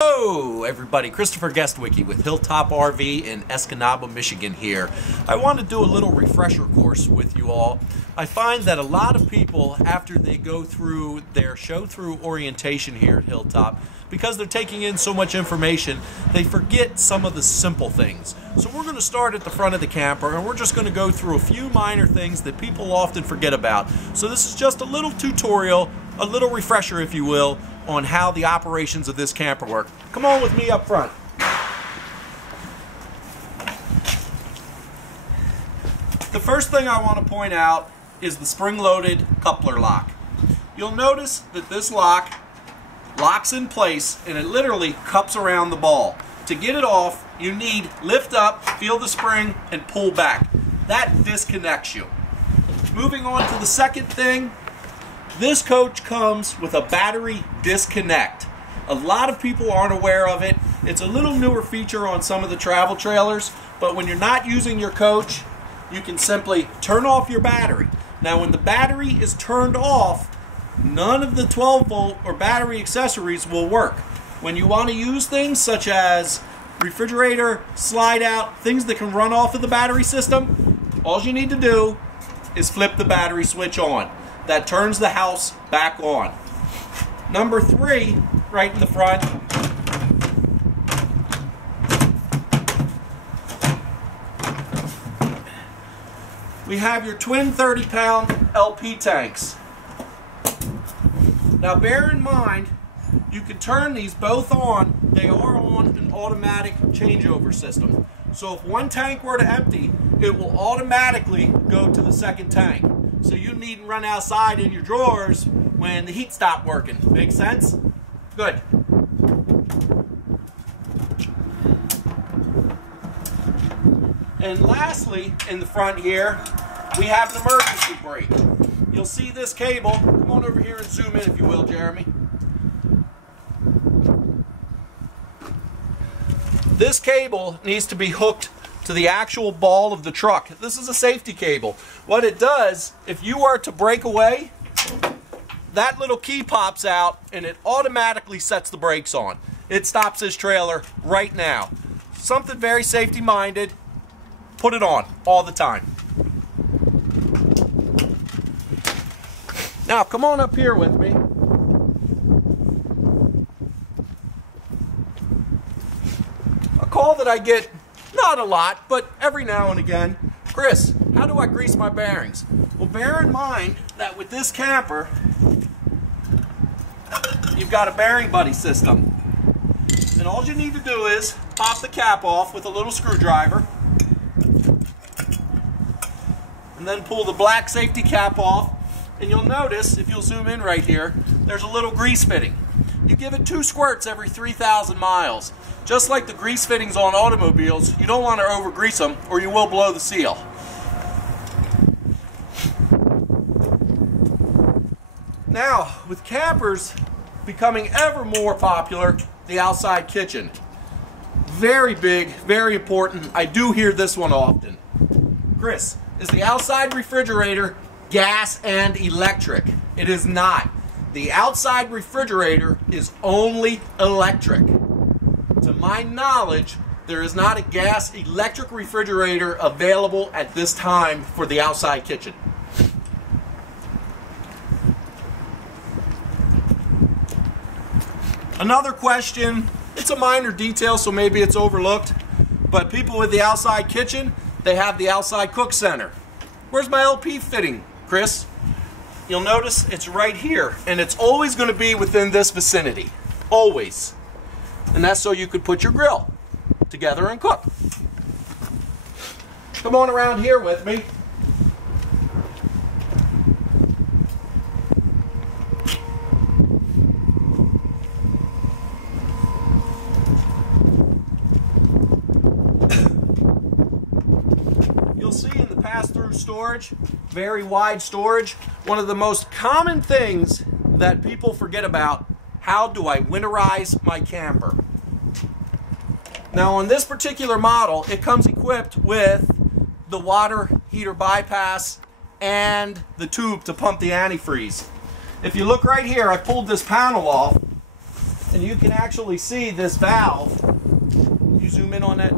Hello everybody, Christopher Gestwicki with Hilltop RV in Escanaba, Michigan here. I want to do a little refresher course with you all. I find that a lot of people, after they go through their show-through orientation here at Hilltop, because they're taking in so much information, they forget some of the simple things. So we're going to start at the front of the camper and we're just going to go through a few minor things that people often forget about. So this is just a little tutorial, a little refresher if you will, on how the operations of this camper work. Come on with me up front. The first thing I want to point out is the spring-loaded coupler lock. You'll notice that this lock locks in place and it literally cups around the ball. To get it off, you need lift up, feel the spring, and pull back. That disconnects you. Moving on to the second thing, this coach comes with a battery disconnect. A lot of people aren't aware of it. It's a little newer feature on some of the travel trailers, but when you're not using your coach, you can simply turn off your battery. Now when the battery is turned off, none of the 12-volt or battery accessories will work. When you want to use things such as refrigerator, slide out, things that can run off of the battery system, all you need to do is flip the battery switch on. That turns the house back on. Number 3, right in the front, we have your twin 30-pound LP tanks. Now bear in mind, you can turn these both on. They are on an automatic changeover system. So if one tank were to empty, it will automatically go to the second tank. So you needn't run outside in your drawers when the heat stopped working. Make sense? Good. And lastly, in the front here, we have an emergency brake. You'll see this cable. Come on over here and zoom in if you will, Jeremy. This cable needs to be hooked to the actual ball of the truck. This is a safety cable. What it does, if you are to break away, that little key pops out and it automatically sets the brakes on. It stops this trailer right now. Something very safety minded. Put it on all the time. Now come on up here with me. A call that I get, not a lot, but every now and again, Chris, how do I grease my bearings? Well, bear in mind that with this camper, you've got a bearing buddy system. And all you need to do is pop the cap off with a little screwdriver, and then pull the black safety cap off, and you'll notice, if you'll zoom in right here, there's a little grease fitting. You give it 2 squirts every 3,000 miles. Just like the grease fittings on automobiles, you don't want to over-grease them or you will blow the seal. Now, with campers becoming ever more popular, the outside kitchen. Very big, very important. I do hear this one often. Chris, is the outside refrigerator gas and electric? It is not. The outside refrigerator is only electric. To my knowledge, there is not a gas electric refrigerator available at this time for the outside kitchen. Another question, it's a minor detail so maybe it's overlooked, but people with the outside kitchen, they have the outside cook center. Where's my LP fitting, Chris? You'll notice it's right here, and it's always going to be within this vicinity. Always. And that's so you could put your grill together and cook. Come on around here with me. You'll see in the pass-through storage, very wide storage, one of the most common things that people forget about: how do I winterize my camper? Now on this particular model, it comes equipped with the water heater bypass and the tube to pump the antifreeze. If you look right here, I pulled this panel off. And you can actually see this valve. You zoom in on that.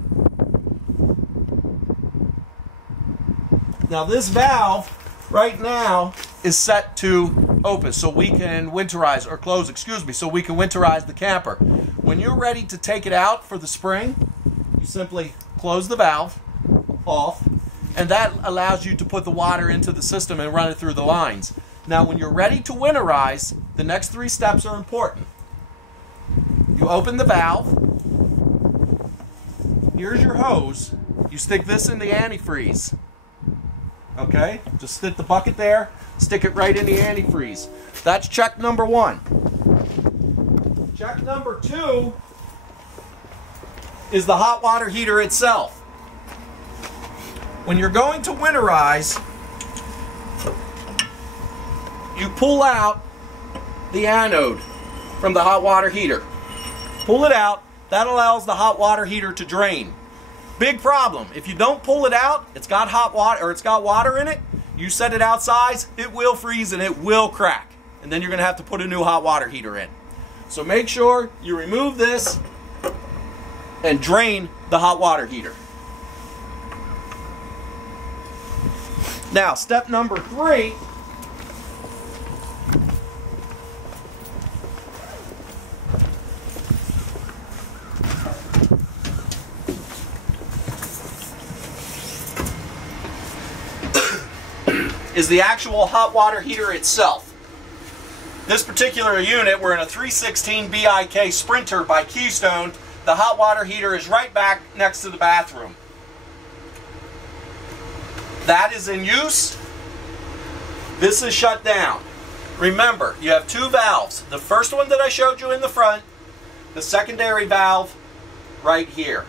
Now this valve right now is set to open so we can winterize, or close, excuse me, so we can winterize the camper. When you're ready to take it out for the spring, you simply close the valve off, and that allows you to put the water into the system and run it through the lines. Now when you're ready to winterize, the next 3 steps are important. You open the valve. Here's your hose. You stick this in the antifreeze. Okay? Just stick the bucket there, stick it right in the antifreeze. That's check number 1. Check number 2 is the hot water heater itself. When you're going to winterize, you pull out the anode from the hot water heater. Pull it out. That allows the hot water heater to drain. Big problem. If you don't pull it out, it's got hot water, or it's got water in it. You set it outside, it will freeze and it will crack. And then you're going to have to put a new hot water heater in. So make sure you remove this and drain the hot water heater. Now, step number 3 is the actual hot water heater itself. This particular unit, we're in a 316 BIK Sprinter by Keystone. The hot water heater is right back next to the bathroom. That is in use. This is shut down. Remember, you have 2 valves. The first one that I showed you in the front, the secondary valve right here.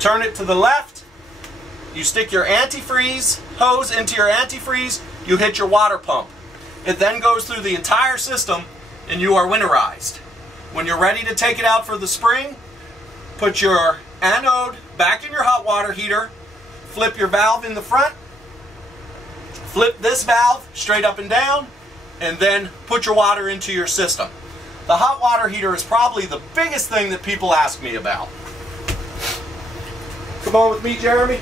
Turn it to the left. You stick your antifreeze hose into your antifreeze, you hit your water pump. It then goes through the entire system and you are winterized. When you're ready to take it out for the spring, put your anode back in your hot water heater, flip your valve in the front, flip this valve straight up and down, and then put your water into your system. The hot water heater is probably the biggest thing that people ask me about. Come on with me, Jeremy.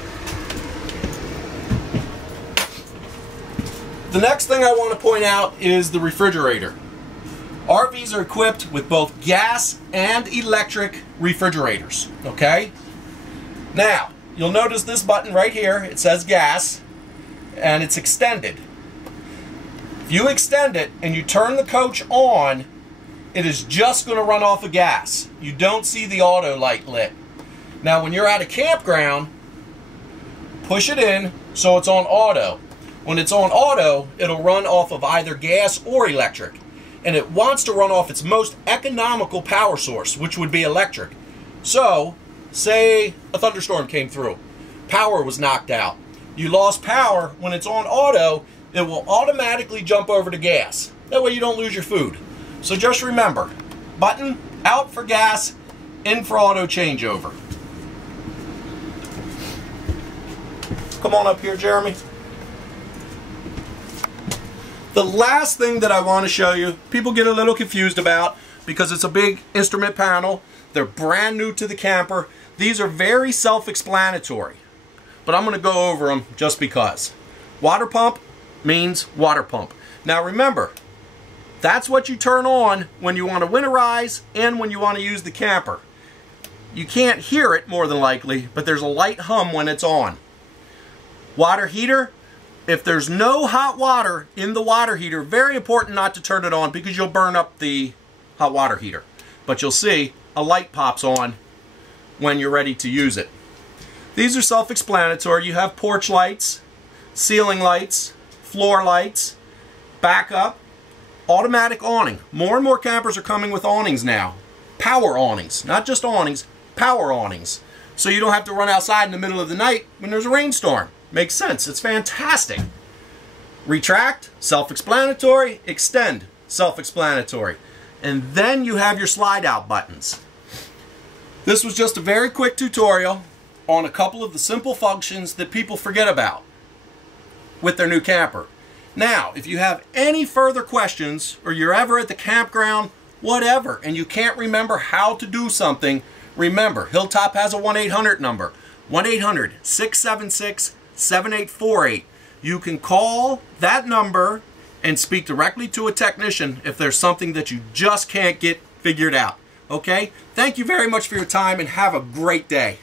The next thing I want to point out is the refrigerator. RVs are equipped with both gas and electric refrigerators, okay? Now, you'll notice this button right here, it says gas, and it's extended. If you extend it and you turn the coach on, it is just going to run off of gas. You don't see the auto light lit. Now, when you're at a campground, push it in so it's on auto. When it's on auto, it'll run off of either gas or electric. And it wants to run off its most economical power source, which would be electric. So, say a thunderstorm came through. Power was knocked out. You lost power. When it's on auto, it will automatically jump over to gas. That way you don't lose your food. So just remember, button out for gas, in for auto changeover. Come on up here, Jeremy. The last thing that I want to show you, people get a little confused about because it's a big instrument panel. They're brand new to the camper. These are very self-explanatory, but I'm going to go over them just because. Water pump means water pump. Now remember, that's what you turn on when you want to winterize and when you want to use the camper. You can't hear it more than likely, but there's a light hum when it's on. Water heater. If there's no hot water in the water heater, very important not to turn it on because you'll burn up the hot water heater. But you'll see a light pops on when you're ready to use it. These are self-explanatory. You have porch lights, ceiling lights, floor lights, backup, automatic awning. More and more campers are coming with awnings now. Power awnings, not just awnings, power awnings. So you don't have to run outside in the middle of the night when there's a rainstorm. Makes sense. It's fantastic. Retract, self-explanatory. Extend, self-explanatory. And then you have your slide-out buttons. This was just a very quick tutorial on a couple of the simple functions that people forget about with their new camper. Now, if you have any further questions or you're ever at the campground whatever, and you can't remember how to do something, remember, Hilltop has a 1-800 number, 1-800-676-7848. You can call that number and speak directly to a technician if there's something that you just can't get figured out. Okay? Thank you very much for your time and have a great day.